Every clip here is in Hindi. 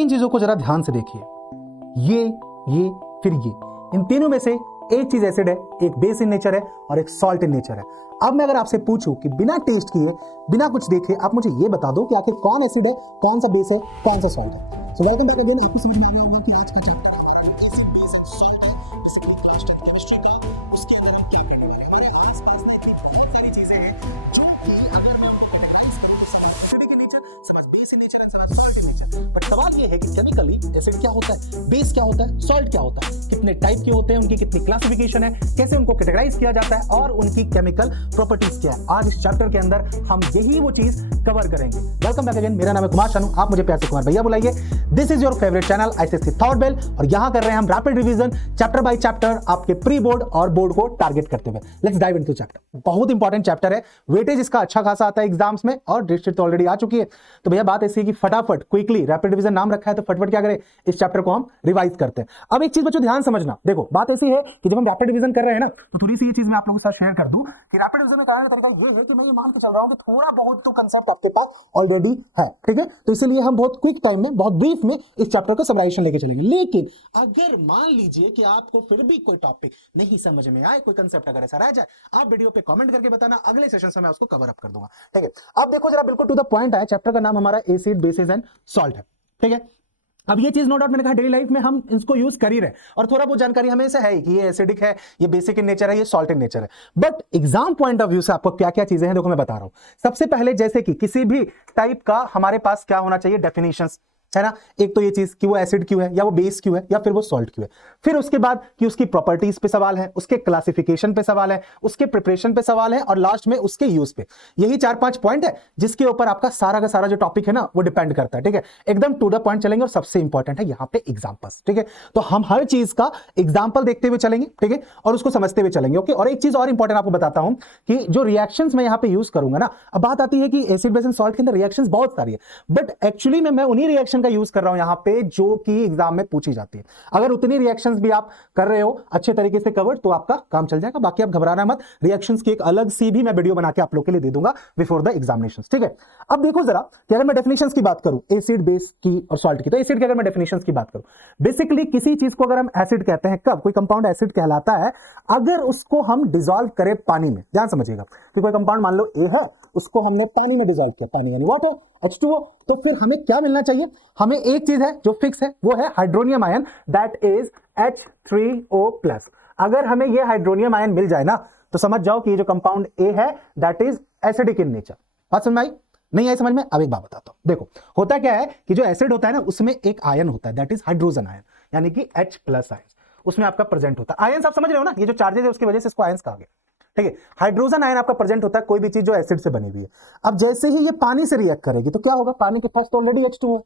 तीन चीजों को जरा ध्यान से देखिए, ये फिर ये, इन तीनों में से एक चीज एसिड है, एक बेस इन नेचर है और एक सॉल्ट इन नेचर है। अब मैं अगर आपसे पूछूं कि बिना टेस्ट किए, बिना कुछ देखे आप मुझे ये बता दो कि आखिर कौन एसिड है, कौन सा बेस है, कौन सा सॉल्ट है। So welcome back again. आपको समझ में आ गया होगा कि आज का चैप्टर हमारा एसिड बेस एंड सॉल्ट है। बेसिकली क्लास 10 केमिस्ट्री का उसके अंदर हम क्या करने वाले हैं, हमारे आसपास में इतनी बहुत सारी चीजें हैं जो कि अगर मैं आपको कैटेगराइज करूं, समझ एसिडिक इन नेचर, समझ बेस इन नेचर एंड समझ सॉल्ट इन नेचर। बट सवाल ये है कि केमिकली एसिड क्या होता है, बेस क्या होता है, सॉल्ट क्या होता है, कितने टाइप के होते हैं, उनकी कितनी क्लासिफिकेशन है, कैसे उनको कैटेगराइज किया जाता है और उनकी केमिकल प्रॉपर्टीज क्या है। आज इस चैप्टर के अंदर हम यही वो चीज कवर करेंगे। Welcome back again. मेरा नाम है कुमार शानू, आप मुझे प्यार से कुमार भैया बुलाइए। This is your favourite channel ICSC thought bell, और यहां कर रहे हैं हम rapid revision chapter by chapter, आपके प्री बोर्ड और बोर्ड को टारगेट करते हुए। Let's dive into chapter. बहुत इंपॉर्टेंट चैप्टर है, वेटेज इसका अच्छा खासा आता है एग्जाम्स में, और डेट शीट तो ऑलरेडी आ चुकी है। तो भैया बात ऐसी है कि फटाफट क्विकली, रैपिड रिवीजन नाम रखा है तो फटाफट क्या करें, इस चैप्टर को हम रिवाइज करते हैं। अब एक चीज बच्चों ध्यान समझना, देखो बात ऐसी है कि जब हम रैपिड रिवीजन कर रहे हैं ना, तो थोड़ी सी ये चीज मैं आप लोगों के साथ शेयर कर दूं कि रैपिड रिवीजन में कारण तरीका ये है कि मैं ये मान के चल रहा हूं कि थोड़ा बहुत तो कंसेप्ट आपके पास ऑलरेडी है, ठीक है। तो इसलिए हम बहुत क्विक टाइम में, बहुत ब्रीफ में इस चैप्टर को समराइजेशन लेके चलेंगे। लेकिन अगर मान लीजिए कि आपको फिर भी कोई टॉपिक नहीं समझ में आए, कोई कंसेप्ट अगर ऐसा रह जाए, आप वीडियो पे कमेंट करके बताना, अगले सेशन से मैं उसको कवर अप कर दूंगा, ठीक है। अब देखो जरा बिल्कुल टू द पॉइंट है, चैप्टर का नाम हमारा एसिड बेसिस एंड सॉल्ट है, ठीक है। अब ये चीज नो डाउट मैंने कहा डेली लाइफ में हम इसको यूज कर ही रहे, और थोड़ा बहुत जानकारी हमें से है कि ये एसिडिक है, ये बेसिक इन नेचर है, ये सॉल्ट इन नेचर है। But exam point of view से आपको क्या क्या चीजें हैं देखो मैं बता रहा हूं। सबसे पहले जैसे कि किसी भी टाइप का हमारे पास क्या होना चाहिए, डेफिनेशंस, है ना। एक तो ये चीज कि वो एसिड क्यों है, या वो बेस क्यों है, या फिर वो सॉल्ट क्यों है। फिर उसके बाद कि उसकी प्रॉपर्टीज पे सवाल है, उसके क्लासिफिकेशन पे सवाल है, उसके प्रिपरेशन पे सवाल है, और लास्ट में उसके यूज पे। यही 4-5 पॉइंट है जिसके ऊपर आपका सारा का सारा जो टॉपिक है ना वो डिपेंड करता है, ठीक है। एकदम टू द पॉइंट चलेंगे, और सबसे इंपॉर्टेंट है यहाँ पे एग्जाम्पल्स, ठीक है। तो हम हर चीज का एग्जाम्पल देखते हुए चलेंगे, ठीक है, और उसको समझते हुए चलेंगे, ओके। और एक चीज और इंपॉर्टेंट आपको बताता हूं कि जो रिएक्शंस मैं यहाँ पे यूज करूंगा ना, अब बात आती है कि एसिड बेस एंड सॉल्ट के अंदर रिएक्शंस बहुत सारी है, बट एक्चुअली मैं उन्हीं रिएक्शन का यूज कर रहा हूं यहां पे जो कि एग्जाम में पूछी जाती है। अगर उतनी रिएक्शंस भी आप कर रहे हो अच्छे तरीके से कवर, तो आपका काम चल जाएगा। बाकी आप घबराना मत, रिएक्शंस की एक अलग सी भी मैं वीडियो बना के आप लोग के लिए दे दूंगा बिफोर द एग्जामिनेशंस, ठीक है। अब देखो जरा कि अगर मैं डेफिनेशंस की बात करूं एसिड बेस की और सॉल्ट की, तो एसिड की अगर मैं डेफिनेशंस की बात करूं, बेसिकली किसी चीज को अगर हम एसिड कहते हैं, कब कोई कंपाउंड एसिड कहलाता है, अगर उसको हम डिसॉल्व करें पानी में। ध्यान समझिएगा कि कोई कंपाउंड मान लो ए है, उसको हमने पानी में डिसॉल्व किया, पानी यानी वाटर H2O, तो फिर हमें क्या मिलना चाहिए, हमें एक चीज है जो फिक्स है, वो है hydronium ion, that is H3O+। अगर हमें ये हाइड्रोनियम आयन मिल जाए ना, तो समझ जाओ कि ये जो कंपाउंड ए है that is acidic in nature. बात समझ में आई, नहीं आई समझ में? अब एक बात बताता हूं, देखो होता क्या है कि जो एसिड होता है ना, उसमें एक आयन होता है दैट इज हाइड्रोजन आयन, यानी कि H+ आयन उसमें आपका प्रेजेंट होता है। आयन आप समझ रहे हो ना, ये जो चार्जेस है उसकी वजह से इसको आयंस कहा गया, ठीक है। हाइड्रोजन आयन आपका प्रेजेंट होता है कोई भी चीज जो एसिड से बनी हुई है। अब जैसे ही ये पानी से रिएक्ट करेगी तो क्या होगा, पानी के पास तो ऑलरेडी H2O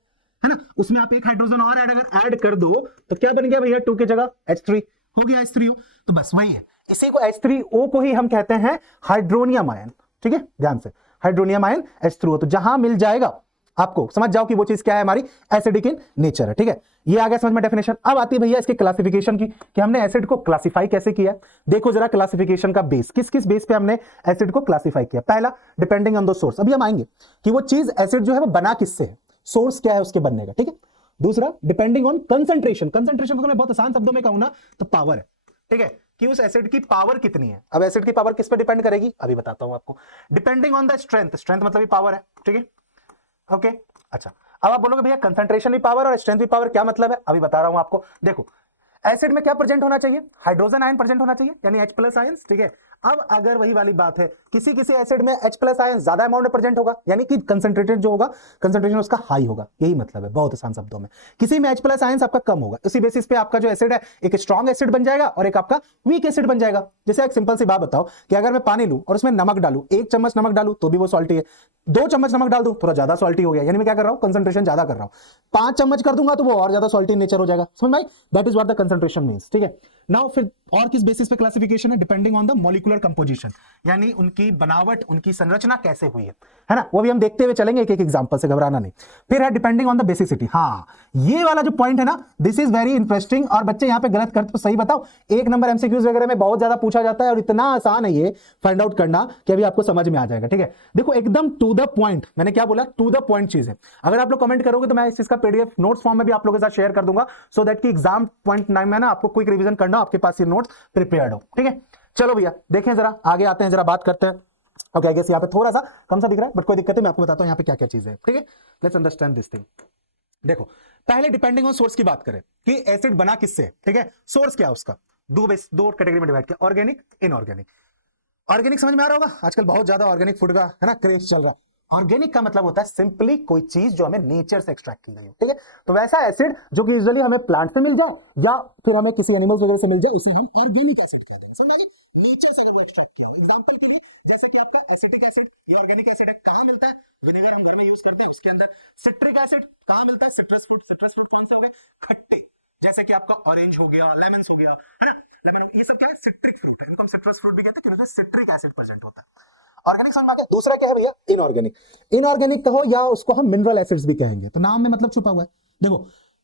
है ना, उसमें आप एक हाइड्रोजन और अगर ऐड कर दो तो क्या बन गया भैया, 2 की जगह H3 हो गया, H3O। तो बस वही है, इसी को H3O को ही हम कहते हैं हाइड्रोनियम आयन, ठीक है। ध्यान से, हाइड्रोनियम आयन H3O, तो जहां मिल जाएगा आपको समझ जाओ कि वो चीज क्या है, हमारी एसिडिक इन नेचर है, ठीक है। ये आ गया समझ में डेफिनेशन। अब आती है भैया इसके क्लासिफिकेशन की, कि हमने एसिड को क्लासिफाई कैसे किया। देखो जरा क्लासिफिकेशन का बेस, किस किस बेस पे हमने एसिड को क्लासिफाई किया। पहला, डिपेंडिंग ऑन द सोर्स, अभी हम आएंगे कि वो चीज एसिड जो है वो बना किससे है, सोर्स क्या है उसके बनने का, ठीक है। दूसरा, डिपेंडिंग ऑन कंसंट्रेशन, कंसंट्रेशन को मैं बहुत आसान शब्दों में कहूं ना तो पावर है, ठीक है, कि उस एसिड की पावर कितनी है। अब एसिड की पावर किस पे डिपेंड करेगी, अभी बताता हूं आपको। Depending on the strength, strength मतलब भी पावर है, ठीक है, ओके। अच्छा, अब आप बोलोगे भैया कंसंट्रेशन भी पावर और स्ट्रेंथ भी पावर, क्या मतलब है, अभी बता रहा हूं आपको। देखो एसिड में क्या प्रेजेंट होना चाहिए, हाइड्रोजन आयन प्रेजेंट होना चाहिए, यानी H+ आयंस, ठीक है। अब अगर वही वाली बात है, किसी किसी एसिड में H+ आयन ज्यादा अमाउंट में प्रेजेंट होगा, यानी कि कंसंट्रेटेड जो होगा, कंसंट्रेशन उसका हाई होगा, यही मतलब है बहुत आसान शब्दों में। किसी में H+ आयंस आपका कम होगा, उसी बेसिस पे आपका जो एसिड है एक स्ट्रॉन्ग एसिड बन जाएगा और एक आपका वीक एसिड बन जाएगा। जैसे एक सिंपल सी बात बताओ कि अगर मैं पानी लूं और उसमें नमक डालूं, 1 चम्मच नमक डालूं तो भी वो सॉल्टी है, 2 चम्मच नमक डाल दूं थोड़ा ज्यादा सॉल्टी हो गया, यानी मैं क्या कर रहा हूं, कंसंट्रेशन ज्यादा कर रहा हूं। 5 चम्मच कर दूंगा तो वो और ज्यादा सॉल्टी नेचर हो जाएगा, समझ में आई, that is what the concentration means, ठीक है। नाउ फिर और किस बेसिस पे क्लासिफिकेशन है? Depending on the molecular composition, यानी उनकी बनावट, उनकी संरचना कैसे हुई है ना, वो भी हम देखते हुए चलेंगे एक एक एग्जांपल से, घबराना नहीं। फिर है डिपेंडिंग ऑन द बेसिसिटी। हाँ, ये वाला जो पॉइंट है ना, दिस इज वेरी इंटरेस्टिंग। और बच्चे यहाँ पे गलत करते तो सही बताओ, एक नंबर एमसीक्यूज वगैरह में बहुत ज्यादा पूछा जाता है और इतना आसान है ये फाइंड आउट करना कि अभी आपको समझ में आ जाएगा। ठीक है, देखो एकदम टू द पॉइंट, मैंने क्या बोला, टू द पॉइंट चीज है। अगर आप लोग कमेंट करोगे तो मैं इस चीज का पीडीएफ नोट्स फॉर्म में भी आप लोगों के साथ शेयर कर दूंगा, सो दैट कि एग्जाम पॉइंट 9 में ना आपको क्विक रिवीजन करना, आपके पास ये नोट्स प्रिपेयर्ड हो। ठीक है, चलो भैया देखें जरा, आगे आते हैं, जरा बात करते हैं। ओके, आई गेस यहाँ पे थोड़ा सा कम सा दिख रहा है, बट कोई दिक्कत नहीं, मैं आपको बताता हूँ यहाँ पे क्या क्या चीज है। ठीक है, लेट्स अंडरस्टैंड दिस थिंग। देखो, पहले डिपेंडिंग ऑन सोर्स की बात करें कि एसिड बना किससे। ठीक है, सोर्स क्या है उसका, दो कैटेगरी में डिवाइड किया, ऑर्गेनिक, इनऑर्गेनिक। ऑर्गेनिक समझ में आ रहा होगा, आजकल बहुत ज्यादा ऑर्गेनिक फूड का है ना क्रेज चल रहा। ऑर्गेनिक का मतलब होता है सिंपली कोई चीज जो हमें नेचर से एक्सट्रैक्ट की गई है। ठीक है, तो वैसा एसिड जो कि यूजुअली हमें प्लांट से मिल जाए या फिर हमें किसी एनिमल्स वगैरह से मिल जाए, उसे हम ऑर्गेनिक एसिड कहते हैं। समझ आ गया, नेचर से अगर वो एक्सट्रैक्ट किया। एग्जांपल के लिए जैसे कि आपका एसिटिक एसिड, ये ऑर्गेनिक एसिड है, कहां मिलता है? विनेगर हम घर में यूज करते हैं उसके अंदर। सिट्रिक एसिड कहां मिलता है? Citrus fruit. सिट्रस फ्रूट कौन सा हो गया? खट्टे, जैसे कि आपका ऑरेंज हो गया, लेमन हो गया, है ना, लेमन, ये सब क्या है? सिट्रिक फ्रूट है, इनको हम सिट्रस फ्रूट भी कहते हैं क्योंकि सिट्रिक एसिड प्रेजेंट होता है। ऑर्गेनिक समझ में आ गया। दूसरा क्या है भैया? इनऑर्गेनिक। इनऑर्गेनिक कहो या उसको हम मिनरल एसिड्स भी कहेंगे, तो नाम में मतलब छुपा हुआ है। देखो,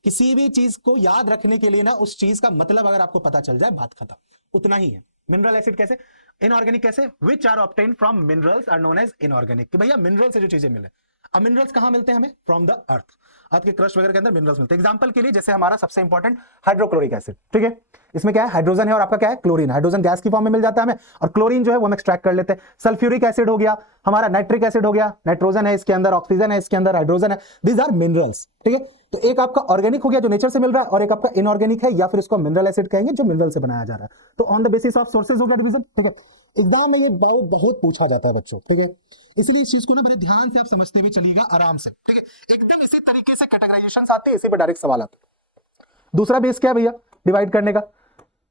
किसी भी चीज को याद रखने के लिए ना उस चीज का मतलब अगर आपको पता चल जाए, बात खत्म, उतना ही है। मिनरल एसिड कैसे, इनऑर्गेनिक कैसे? Which are obtained from minerals are known as inorganic, कि भैया मिनरल से जो चीजें मिले। अब मिनरल्स कहां मिलते हैं हमें? From the earth. अर्थ के क्रस्ट वगैरह के अंदर मिनरल्स मिलते हैं। एग्जांपल के लिए जैसे हमारा सबसे इंपॉर्टेंट हाइड्रोक्लोरिक एसिड। ठीक है, इसमें क्या है? हाइड्रोजन है और आपका क्या है? क्लोरीन। हाइड्रोजन गैस की फॉर्म में मिल जाता है हमें, और क्लोरीन जो है वो हम एक्सट्रैक्ट कर लेते हैं। सल्फ्यूरिक एसिड हो गया हमारा, नाइट्रिक एसिड हो गया, नाइट्रोजन है इसके अंदर, ऑक्सीजन है इसके अंदर, हाइड्रोजन है, दीज आर मिनरल्स। ठीक है, तो एक आपका ऑर्गेनिक हो गया जो नेचर से मिल रहा है, और एक आपका इनऑर्गेनिक है या फिर इसको मिनरल एसिड कहेंगे जो मिनरल से बनाया जा रहा है। तो on the basis of sources होगा डिवीजन। ठीक है, एग्जाम में ये बहुत पूछा जाता है बच्चों। ठीक है, इसलिए इस चीज को ना बड़े ध्यान से आप समझते हुए चलिएगा, आराम से। ठीक है, एकदम इसी तरीके से कैटेगराइजेशन आते हैं, इसी पे डायरेक्ट सवाल आते हैं। दूसरा बेस क्या है भैया डिवाइड करने का?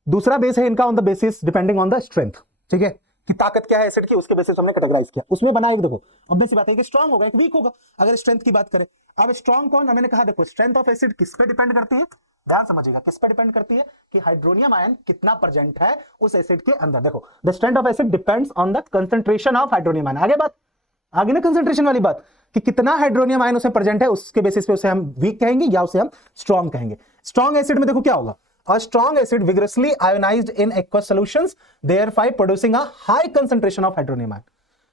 दूसरा बेस है इनका on the basis depending on the strength. ठीक है, कि ताकत क्या है एसिड की, उसके बेसिस हमने कैटेगराइज किया। उसमें बना एक, देखो ऑब्वियस सी बात है कि स्ट्रांग होगा, एक वीक होगा, अगर स्ट्रेंथ की बात करें। अब स्ट्रांग कौन? मैंने कहा देखो, स्ट्रेंथ ऑफ एसिड किस पे डिपेंड करती है? ध्यान समझिएगा, किस पे डिपेंड करती है? कि हाइड्रोनियम आयन कितना प्रेजेंट है उस एसिड के अंदर। देखो, the strength of acid depends on the concentration of hydronium ion. आगे बात, आगे ना कंसंट्रेशन वाली बात, कि कितना हाइड्रोनियम आयन उसमें प्रेजेंट है, उसके बेसिस पे उसे हम वीक कहेंगे या उसे हम स्ट्रांग कहेंगे। स्ट्रांग एसिड में देखो क्या होगा, a strong acid vigorously ionized in aqueous solutions, thereby producing a high concentration of hydronium ion।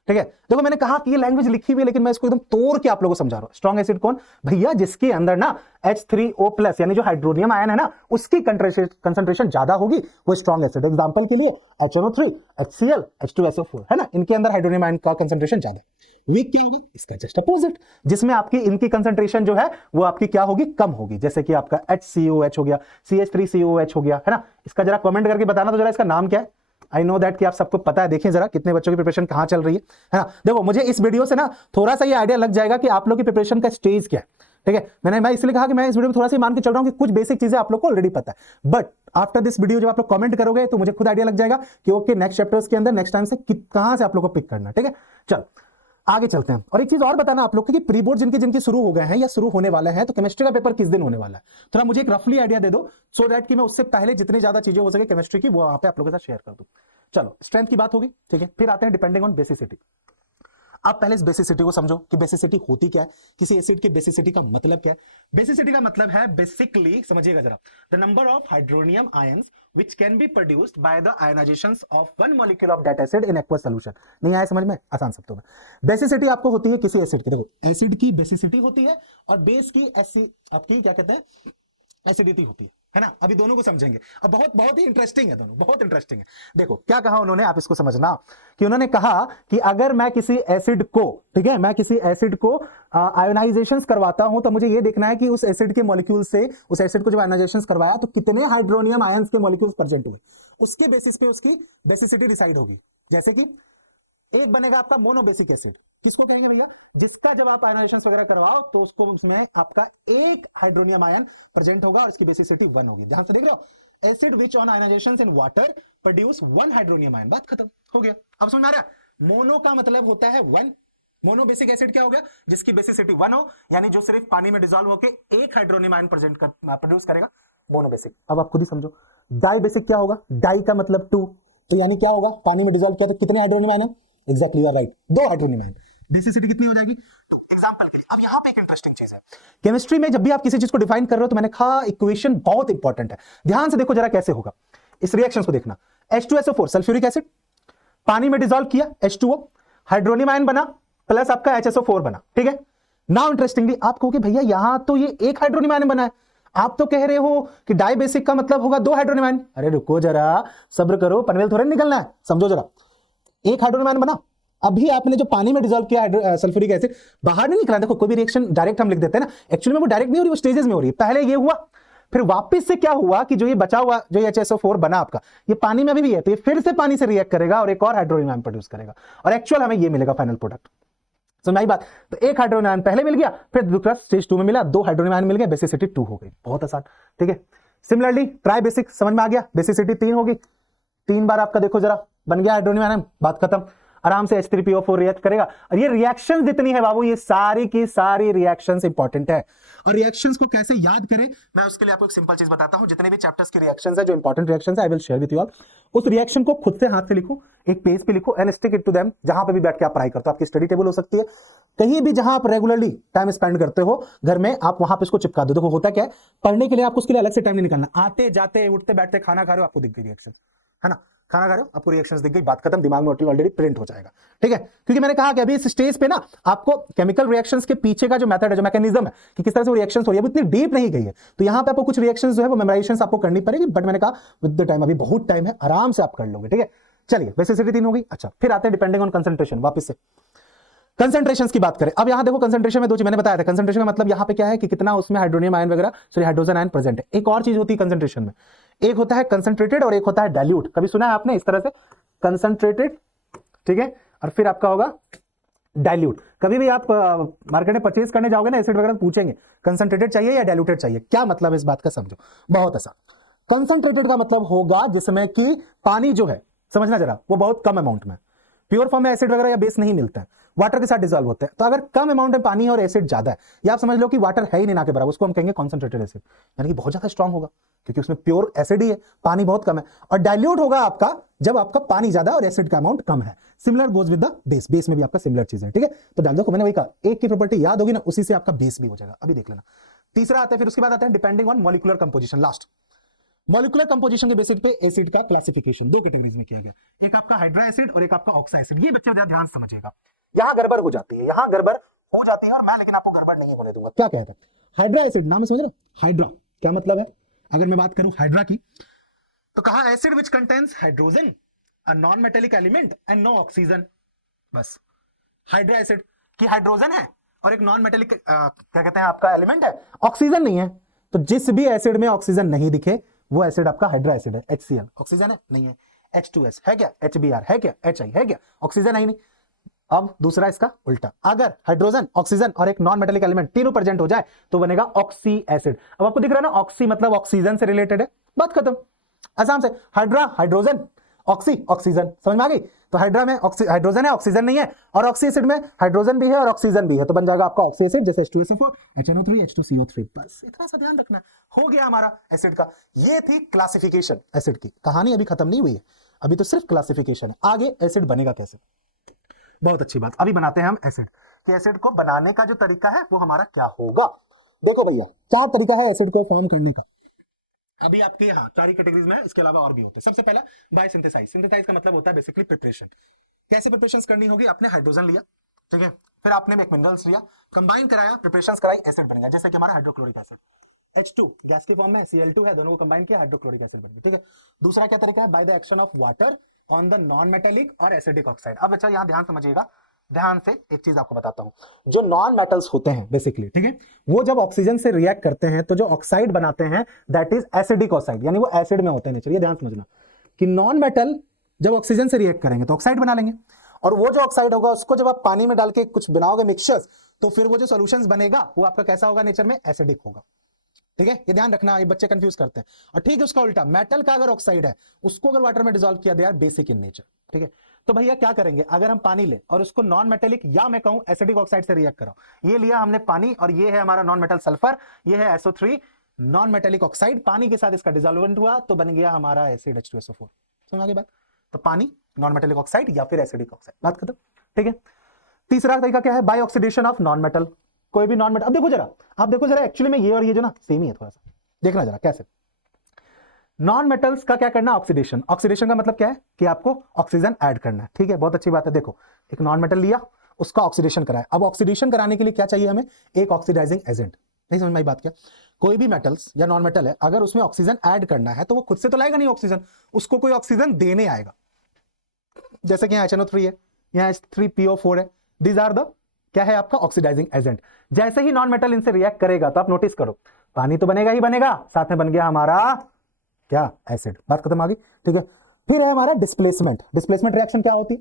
ठीक है, देखो मैंने कहा कि ये लैंग्वेज लिखी हुई है, लेकिन मैं इसको एकदम तोड़ के आप लोगों को समझा रहा हूं। स्ट्रॉन्ग एसिड कौन? भैया जिसके अंदर ना H3O+ यानी जो हाइड्रोनियम आयन है ना, उसकी कंसंट्रेशन ज्यादा होगी, वो स्ट्रॉन्ग एसिड। एग्जांपल के लिए HNO3, HCl, H2SO4, है ना, इनके अंदर हाइड्रोनियम आयन का कंसंट्रेशन ज्यादा। वीक क्या होगा? इसका जस्ट अपोजिट, जिसमें आपकी इनकी कंसंट्रेशन जो है वो आपकी क्या होगी? कम होगी। जैसे कि आपका HCOH हो गया, CH3COH हो गया, है ना। इसका जरा कमेंट करके बताना तो जरा इसका नाम क्या है। आई नो दैट कि आप सबको पता है, देखिए जरा कितने बच्चों की प्रिपरेशन कहां चल रही है ना। देखो, मुझे इस वीडियो से ना थोड़ा सा ये आइडिया लग जाएगा कि आप लोग की प्रिपरेशन का स्टेज क्या है। ठीक है, मैं इसलिए कहा कि मैं इस वीडियो में थोड़ा सा मान के चल रहा हूं कि कुछ बेसिक चीजें आप लोग को ऑलरेडी पता है, बट आफ्टर दिस वीडियो जब आप लोग कमेंट करोगे तो मुझे खुद आइडिया लग जाएगा कि ओके नेक्स्ट चैप्टर्स के अंदर नेक्स्ट टाइम से कहां से आप लोग को पिक करना है। ठीक है, चल आगे चलते हैं। और एक चीज और बताना आप लोग कि प्री बोर्ड जिनके शुरू हो गए हैं या शुरू होने वाले हैं, तो केमिस्ट्री का पेपर किस दिन होने वाला है, थोड़ा मुझे एक रफली आइडिया दे दो, सो दैट कि मैं उससे पहले जितनी ज्यादा चीजें हो सके केमिस्ट्री की वो वहां पे आप लोगों के साथ शेयर कर दूं। चलो, स्ट्रेंथ की बात होगी। ठीक है, फिर आते हैं डिपेंडिंग ऑन बेसिसिटी। आप पहले इस बेसिसिटी को समझो कि बेसिसिटी होती क्या है, किसी एसिड के बेसिसिटी का मतलब क्या है। बेसिसिटी का मतलब है बेसिकली, समझिएगा जरा, the number of hydronium ions which can be produced by the ionisations of one molecule of that acid in aqueous solution. नहीं आया समझ में? आसान शब्दों में, बेसिसिटी आपको होती है किसी एसिड की। देखो, एसिड की बेसिसिटी होती है और बेस की आपकी क्या कहते हैं, एसिडिटी होती है ना। अभी दोनों को समझेंगे, अब बहुत बहुत ही इंटरेस्टिंग है, दोनों बहुत इंटरेस्टिंग है। देखो क्या कहा उन्होंने, आप इसको समझना, कि उन्होंने कहा कि अगर मैं किसी एसिड को, ठीक है, मैं किसी एसिड को आयोनाइजेशन करवाता हूं, तो मुझे ये देखना है कि उस एसिड के मॉलिक्यूल से, उस एसिड को जब आयोनाइजेशन करवाया तो कितने हाइड्रोनियम आयंस के मॉलिक्यूल्स प्रेजेंट हुए, उसके बेसिस पे उसकी बेसिसिटी डिसाइड होगी। जैसे कि एक बनेगा आपका मोनोबेसिक एसिड, किसको कहेंगे भैया? जिसका जब आप आयनाइजेशन वगैरह करवाओ तो उसको उसमें आपका एक हाइड्रोनियम आयन प्रेजेंट होगा और इसकी बेसिसिटी 1 होगी। ध्यान से देख रहे हो, acid which on ionization in water produce 1 hydronium ion, बात खत्म हो गया। अब समझ आ रहा है, मोनो का मतलब होता है 1, मोनोबेसिक एसिड क्या हो गया? जिसकी बेसिसिटी 1 हो, यानी जो सिर्फ पानी में डिसॉल्व होकर एक हाइड्रोनियम आयन प्रोड्यूस करेगा, मोनोबेसिक। अब आप खुद ही समझो, डाई बेसिक क्या होगा, डाई का मतलब 2, तो यानी क्या होगा, पानी में डिसॉल्व किया तो कितने हाइड्रोनियम आयन है, exactly you are right, 2 hydronium ion. Basicity कितनी हो जाएगी, तो एग्जांपल के लिए अब यहां पे एक इंटरेस्टिंग चीज है, केमिस्ट्री में जब भी आप किसी चीज को डिफाइन कर रहे हो तो मैंने कहा इक्वेशन बहुत इंपॉर्टेंट है, ध्यान से देखो जरा कैसे होगा, इस रिएक्शन को देखना, H2SO4 सल्फ्यूरिक एसिड पानी में डिसॉल्व किया, H2O हाइड्रोनियम आयन बना प्लस आपका HSO4 बना, ठीक है। नाउ इंटरेस्टिंगली आप कहोगे भैया यहां तो ये एक हाइड्रोनियम आयन बना है, आप तो कह रहे हो कि डाई बेसिक का मतलब होगा 2 हाइड्रोनियम आयन, अरे रुको जरा, सब्र करो, पनवेल थोड़े निकलना है, समझो जरा, एक हाइड्रोनियम आयन बना, अभी आपने जो पानी में डिसॉल्व किया सल्फ्यूरिक एसिड बाहर नहीं निकला, देखो कोई भी रिएक्शन डायरेक्ट हम लिख देते हैं ना, एक्चुअली में वो डायरेक्ट नहीं हो रही, वो स्टेजेस में हो रही है, पहले ये हुआ, फिर वापस से क्या हुआ कि जो ये बचा हुआ जो HSO4 बना आपका, ये पानी में भी है, तो ये फिर से पानी से रिएक्ट करेगा और एक और हाइड्रोनियम आयन प्रोड्यूस करेगा, और एक्चुअल हमें ये मिलेगा फाइनल प्रोडक्ट, समझ आई बात। तो एक हाइड्रोनियम आयन पहले मिल गया, फिर दूसरा स्टेज 2 में मिला, 2 हाइड्रोनियम आयन मिल गए, बेसिसिटी 2 हो गई, बहुत आसान, ठीक है। सिमिलरली ट्राई बेसिक समझ में आ गया, बेसिसिटी 3 होगी, 3 बार आपका देखो जरा बन गया हाइड्रोनियम आयन, बात खत्म, आराम से H3PO4 रिएक्ट करेगा। और ये रिएक्शंस जितनी है बाबू, ये सारी की सारी रिएक्शंस इंपॉर्टेंट है, और रिएक्शंस को कैसे याद करें मैं उसके लिए आपको एक सिंपल चीज बताता हूं, जितने भी चैप्टर्स की रिएक्शंस है जो इंपॉर्टेंट रिएक्शंस है I will share with you all, उस रिएक्शन को खुद से हाथ से लिखो, एक पेज पे लिखो and stick it to them, जहां पे भी बैठ के आप पढ़ाई करते हो, आपकी स्टडी टेबल हो सकती है, कहीं भी जहां आप रेगुलरली टाइम स्पेंड करते हो घर में, आप वहां पे इसको चिपका दो। देखो होता क्या है, पढ़ने के लिए आपको उसके लिए अलग से टाइम नहीं निकालना, आते जाते उठते बैठते खाना खा रहे हो आपको दिख गई रिएक्शन, है ना, खाना खा रहे हो आपको रिएक्शंस दिख गई, बात खत्म, दिमाग में ऑलरेडी प्रिंट हो जाएगा, ठीक है। क्योंकि मैंने कहा कि अभी इस स्टेज पे ना आपको केमिकल रिएक्शंस के पीछे का जो मेथड है, जो मैकेनिज्म है कि किस तरह से वो रिएक्शंस हो रही है, वो इतनी डीप नहीं गई है, तो यहां पे आपको कुछ रिएक्शंस जो है वो मेमोराइजेशन आपको करनी पड़ेगी, बट मैंने कहा विद द टाइम, अभी बहुत टाइम है, आराम से आप कर लोगे, ठीक है। चलिए बेसिसिटी 3 हो गई, अच्छा फिर आते हैं डिपेंडिंग ऑन कंसंट्रेशन, वापस से कंसंट्रेशंस की बात करें। अब यहां देखो कंसंट्रेशन में 2 चीज मैंने बताया था, कंसंट्रेशन का मतलब यहां पे क्या है कि कितना उसमें हाइड्रोनियम आयन वगैरह सॉरी हाइड्रोजन आयन प्रेजेंट है। एक और चीज होती है कंसंट्रेशन में, एक होता है कंसंट्रेटेड और एक होता है डाइल्यूट, कभी सुना है आपने इस तरह से, कंसंट्रेटेड, ठीक है, और फिर आपका होगा डाइल्यूट। कभी भी आप मार्केट में परचेज करने जाओगे ना, एसिड वगैरह पूछेंगे कंसंट्रेटेड चाहिए या डाइल्यूटेड चाहिए, क्या मतलब है इस बात का समझो, बहुत आसान। कंसंट्रेटेड का मतलब होगा जिसमें कि पानी जो है, समझना जरा, वो बहुत कम अमाउंट में, प्योर फॉर्म में एसिड वगैरह या बेस नहीं मिलता है, वाटर के साथ डिसॉल्व होते हैं, तो अगर कम अमाउंट में पानी और एसिड ज्यादा है, या आप समझ लो कि वाटर है ही नहीं ना के बराबर, उसको हम कहेंगे कॉन्सेंट्रेटेड एसिड, यानी कि बहुत ज्यादा स्ट्रांग होगा क्योंकि उसमें प्योर एसिड ही है, पानी बहुत कम है। और डाइल्यूट होगा आपका जब आपका पानी ज्यादा और एसिड का अमाउंट कम है। Similar goes with the base, base में भी आपका सिमिलर चीज है, ठीक है। तो डाल दो, मैंने वही कहा, एक की प्रॉपर्टी याद होगी ना, उसी से आपका बेस भी हो जाएगा। अभी देख लेना, तीसरा आता है, फिर उसके बाद आता है depending on molecular composition, last molecular composition के बेसिस पे एसिड का क्लासिफिकेशन 2 कैटेगरीज में किया गया, एक आपका हाइड्रा एसिड और एक आपका ऑक्सा एसिड। ये बच्चे ध्यान से समझिएगा, यहां गड़बड़ हो जाती है, यहां गड़बड़ हो जाती है, और मैं लेकिन आपको गड़बड़ नहीं होने दूंगा। क्या कहता है हाइड्रा एसिड, नाम समझ रहे हो, हाइड्रा क्या मतलब है, अगर मैं बात करूं हाइड्रा की, तो कहा acid which contains hydrogen, a non metallic element and no oxygen, बस हाइड्रा एसिड की हाइड्रोजन है और एक नॉन मेटेलिक क्या कहते हैं आपका एलिमेंट है, ऑक्सीजन नहीं है। तो जिस भी एसिड में ऑक्सीजन नहीं दिखे वो एसिड आपका हाइड्रा एसिड है। HCl ऑक्सीजन है नहीं है, H2S है क्या, HBr है क्या, HI है क्या, ऑक्सीजन है ही नहीं। अब दूसरा इसका उल्टा, अगर हाइड्रोजन ऑक्सीजन और एक नॉन मेटेलिक एलिमेंट तीनों प्रेजेंट हो जाए तो बनेगा ऑक्सी एसिड। अब आपको दिख रहा है ना, ऑक्सी मतलब ऑक्सीजन से रिलेटेड है, बात खत्म, आसान से, हाइड्रा हाइड्रोजन, ऑक्सी ऑक्सीजन, समझ में आ गई। तो हाइड्रा में हाइड्रोजन है, ऑक्सीजन नहीं है, और ऑक्सी एसिड में हाइड्रोजन भी है और ऑक्सीजन भी है, तो बन जाएगा आपका ऑक्सी एसिड, जैसे H2SO4 HNO3 H2CO3। बस इतना सा ध्यान रखना, हो गया हमारा एसिड का। ये थी क्लासिफिकेशन एसिड की, कहानी अभी खत्म नहीं हुई है, अभी तो सिर्फ क्लासिफिकेशन है, आगे एसिड बनेगा कैसे, बहुत अच्छी बात। अभी बनाते हैं हम एसिड, कि एसिड को बनाने का जो तरीका है वो हमारा क्या होगा। देखो भैया 4 तरीका है एसिड को फॉर्म करने का, अभी आपके यहाँ 4 कैटेगरीज में, इसके अलावा और भी होते हैं। सबसे पहला बायोसिंथेसाइज, सिंथेसाइज का मतलब होता है बेसिकली प्रिपरेशन। कैसे प्रिपरेशन करनी होगी, आपने हाइड्रोजन लिया, ठीक है, फिर आपने एक मिनरल्स लिया, कंबाइन कराया, प्रिपरेशन कराई, एसिड बन गया, जैसे कि हमारा हाइड्रोक्लोरिक एसिड, H2 गैस की फॉर्म में, Cl2 है, दोनों को कंबाइन किया, हाइड्रोक्लोरिक एसिड बन गया, ठीक है। दूसरा क्या तरीका है, by the action of water on the non metallic और एसिडिक ऑक्साइड। अब अच्छा यहाँ ध्यान समझिएगा, ध्यान से एक चीज आपको बताता हूं, जो नॉन मेटल्स होते हैं बेसिकली, ठीक है, वो जब ऑक्सीजन से रिएक्ट करते हैं तो जो ऑक्साइड बनाते हैं दैट इज एसिडिक ऑक्साइड, यानी वो एसिड में होते हैं नेचर। ये ध्यान समझना कि नॉन मेटल जब ऑक्सीजन से रिएक्ट करेंगे तो ऑक्साइड बना लेंगे, और वो जो ऑक्साइड होगा उसको जब आप पानी में डाल के कुछ बनाओगे मिक्सचर्स, तो फिर वो जो सॉल्यूशंस बनेगा वो आपका कैसा होगा, नेचर में एसिडिक होगा, ठीक है। ये ध्यान रखना, ये बच्चे कंफ्यूज करते हैं। और ठीक है, उसका उल्टा, मेटल का अगर ऑक्साइड है उसको अगर वाटर में डिसॉल्व किया, they are basic in nature, ठीक है। तो भैया क्या करेंगे, अगर हम पानी ले और उसको नॉन मेटेलिक या मैं कहूं एसिडिक ऑक्साइड से रिएक्ट कराओ, ये लिया हमने पानी और ये है हमारा नॉन मेटल सल्फर, ये है SO3 नॉन मेटेलिक ऑक्साइड, पानी के साथ इसका डिसॉल्वेंट हुआ तो बन गया हमारा एसिड H2SO4। समझ आ गई बात? तो पानी नॉन मेटेलिक ऑक्साइड या फिर एसिडिक ऑक्साइड, बात खत्म। ठीक है, तीसरा तरीका क्या है, by oxidation of non metal. कोई भी नॉन मेटल, अब देखो जरा, आप देखो जरा, एक्चुअली में ये और ये जो ना सेम ही है, थोड़ा सा देखना जरा कैसे। नॉन मेटल्स का क्या करना, ऑक्सीडेशन। ऑक्सीडेशन का मतलब क्या है कि आपको ऑक्सीजन ऐड करना है। ठीक है, बहुत अच्छी बात है। देखो एक नॉन मेटल लिया, उसका ऑक्सीडेशन कराया। अब ऑक्सीडेशन कराने के लिए क्या चाहिए हमें, एक ऑक्सीडाइजिंग एजेंट। नहीं समझ में आई बात क्या? कोई भी मेटल्स या नॉन मेटल है, अगर उसमें ऑक्सीजन ऐड करना है तो वो खुद से तो लाएगा नहीं ऑक्सीजन, उसको कोई ऑक्सीजन देने आएगा। जैसे कि यहाँ HNO3 है, यहाँ H3PO4 है, दीज आर द क्या है आपका ऑक्सीडाइजिंग एजेंट। जैसे ही नॉन मेटल इनसे रिएक्ट करेगा तो आप नोटिस करो पानी तो बनेगा ही बनेगा, साथ में बन गया हमारा क्या, एसिड। बात खत्म आ गई। ठीक है, फिर है हमारा डिस्प्लेसमेंट। डिस्प्लेसमेंट रिएक्शन क्या होती है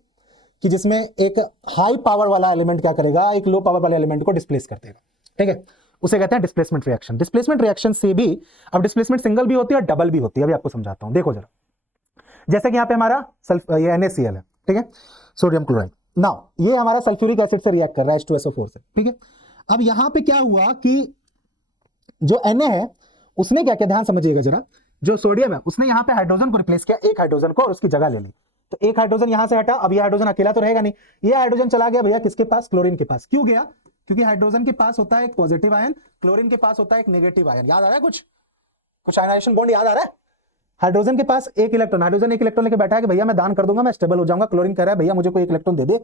कि जिसमें एक हाई पावर वाला एलिमेंट क्या करेगा, एक लो पावर वाले एलिमेंट को डिस्प्लेस कर देगा। ठीक है, उसे कहते हैं डिस्प्लेसमेंट रिएक्शन। डिस्प्लेसमेंट रिएक्शन से भी, अब डिस्प्लेसमेंट सिंगल भी होती है और डबल भी होती है, अभी आपको समझाता हूं। देखो जरा, जैसे कि यहां पे हमारा ये NaCl है, ठीक है, सोडियम क्लोराइड। नाउ ये हमारा सल्फ्यूरिक एसिड से रिएक्ट कर रहा है H2SO4 से। ठीक है, अब यहां पे क्या हुआ कि जो Na है उसने क्या किया, ध्यान समझिएगा जरा, जो सोडियम है उसने यहां पे हाइड्रोजन को रिप्लेस किया, एक हाइड्रोजन को, और उसकी जगह ले ली। तो एक हाइड्रोजन यहां से हटा, अब ये हाइड्रोजन अकेला तो रहेगा नहीं, ये हाइड्रोजन चला गया भैया किसके पास, क्लोरीन के पास। क्यों गया, क्योंकि हाइड्रोजन के पास होता है एक पॉजिटिव आयन, क्लोरीन के पास होता है एक नेगेटिव आयन। याद आ रहा है कुछ आयनाइजेशन बॉन्ड याद आ रहा है? हाइड्रोजन के पास एक इलेक्ट्रॉन, हाइड्रोजन एक इलेक्ट्रॉन लेके बैठा है कि भैया मैं दान कर दूंगा, मैं स्टेबल हो जाऊंगा। क्लोरीन कह रहा है भैया मुझे कोई एक इलेक्ट्रॉन दे दे,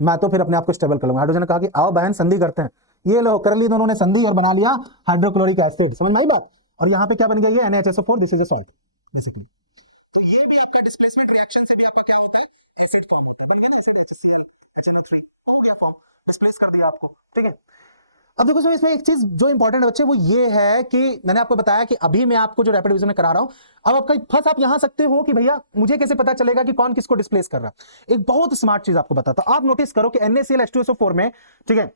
मैं तो फिर अपने आप को स्टेबल कर लूंगा। हाइड्रोजन ने कहा कि आओ बहन संधि करते हैं, ये लो कर ली दोनों ने संधि और बना लिया हाइड्रोक्लोरिक एसिड। समझ में आई बात? और यहाँ पे क्या बन गया, ये NaHSO4, this is a salt basically. तो ये भी आपका डिस्प्लेसमेंट रिएक्शन से भी आपका क्या होता है, एसिड फॉर्म होता है। बन गया ना एसिड HCl HNO3, हो गया फॉर्म, डिस्प्लेस कर दिया आपको। ठीक है, अब देखो इसमें एक चीज जो इंपॉर्टेंट है बच्चे, वो ये है कि मैंने आपको बताया कि अभी मैं आपको जो रैपिड रिवीजन में करा रहा हूं, अब आपका फर्स्ट आप यहां सकते हो कि भैया मुझे कैसे पता चलेगा कि कौन किसको डिस्प्लेस कर रहा है। एक बहुत स्मार्ट चीज आपको बताता हूं, आप नोटिस करो कि NaCl H2SO4 में, ठीक है,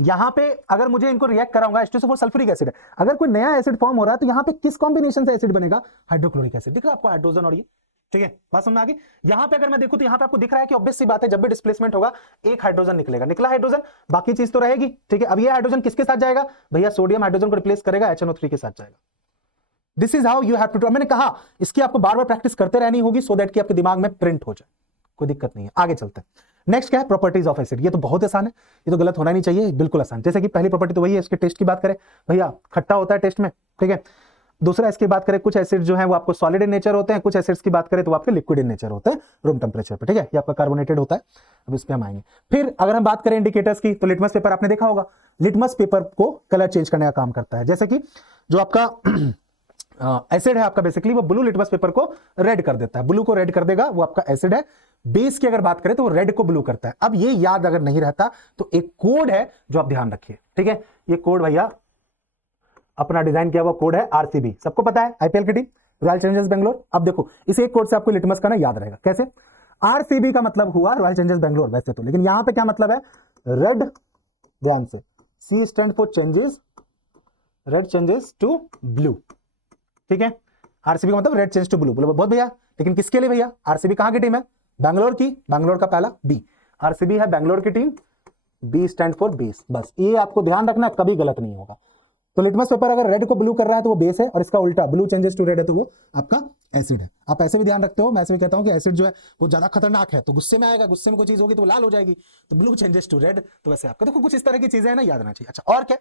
यहां पे अगर मुझे इनको रिएक्ट कराऊंगा, H2SO4 सल्फ्यूरिक एसिड है, अगर कोई नया एसिड फॉर्म हो रहा है तो यहां पे किस कॉम्बिनेशन से एसिड बनेगा, हाइड्रोक्लोरिक एसिड। दिख रहा है आपको हाइड्रोजन और ये, ठीक है, बात समझ में आ गई। यहां पे अगर मैं देखूं तो यहां पे आपको दिख रहा है कि ऑब्वियस सी बात है, जब भी डिस्प्लेसमेंट होगा एक हाइड्रोजन निकलेगा, निकला हाइड्रोजन, बाकी चीज तो रहेगी। ठीक है, अब ये हाइड्रोजन किसके साथ जाएगा भैया, सोडियम हाइड्रोजन को रिप्लेस करेगा, HNO3 के साथ जाएगा। This is how you have to do. मैंने कहा इसकी आपको बार बार प्रैक्टिस करते रहनी होगी सो दैट कि आपके दिमाग में प्रिंट हो जाए, कोई दिक्कत नहीं है। आगे चलते हैं, नेक्स्ट क्या है, प्रॉपर्टीज ऑफ एसिड। ये तो बहुत आसान है, ये तो गलत होना नहीं चाहिए, बिल्कुल आसान। जैसे कि पहली प्रॉपर्टी तो वही है, इसके टेस्ट की बात करें भैया, खट्टा होता है टेस्ट में, ठीक है। दूसरा इसकी बात करें, कुछ एसिड जो है वो आपको सॉलिड इन नेचर होते हैं, कुछ एसिड्स की बात करें तो आपके लिक्विड इन नेचर होते हैं रूम टेम्परेचर पे, ठीक है। ये आपका कार्बोनेटेड होता है, अब इस पे हम आएंगे। फिर अगर हम बात करें इंडिकेटर्स की, तो लिटमस पेपर आपने देखा होगा, लिटमस पेपर को कलर चेंज करने का काम करता है। जैसे कि जो आपका एसिड है आपका, बेसिकली वो ब्लू लिटमस पेपर को रेड कर देता है, ब्लू को रेड कर देगा, वो आपका एसिड है। बेस की अगर बात करें तो वो रेड को ब्लू करता है। अब ये याद अगर नहीं रहता तो एक कोड है जो आप ध्यान रखिए, ठीक है। ये कोड भैया अपना डिजाइन किया हुआ कोड है RCB, सबको पता है, IPL की टीम रॉयल चैलेंजर्स बेंगलोर। अब देखो इस एक कोड से आपको लिटमस का ना याद रहेगा कैसे। RCB का मतलब हुआ रॉयल चैलेंजर्स बेंगलोर वैसे तो, लेकिन यहां पे क्या मतलब है, रेड, ध्यान से, C stand for changes, red changes to blue, ठीक है। RCB का मतलब रेड चेंज टू ब्लू। बोलो बहुत भैया, लेकिन किसके लिए भैया, RCB कहां की टीम है, बैंगलोर की, बैंगलोर का पहला B, RCB है बैंगलोर की team, B stand for base. बस ये आपको ध्यान रखना, कभी गलत नहीं होगा। तो लिटमस पेपर अगर रेड को ब्लू कर रहा है तो वो बेस है, और इसका उल्टा ब्लू चेंजेस टू रेड है तो वो आपका एसिड है। आप ऐसे भी ध्यान रखते हो, मैं ऐसे भी कहता हूं कि एसिड जो है वो ज्यादा खतरनाक है तो गुस्से में आएगा, गुस्से में कोई चीज होगी तो वो लाल हो जाएगी, तो ब्लू चेंजेस टू रेड। तो वैसे आपका देखो कुछ इस तरह की चीजें हैं ना, याद रखना चाहिए। अच्छा और क्या,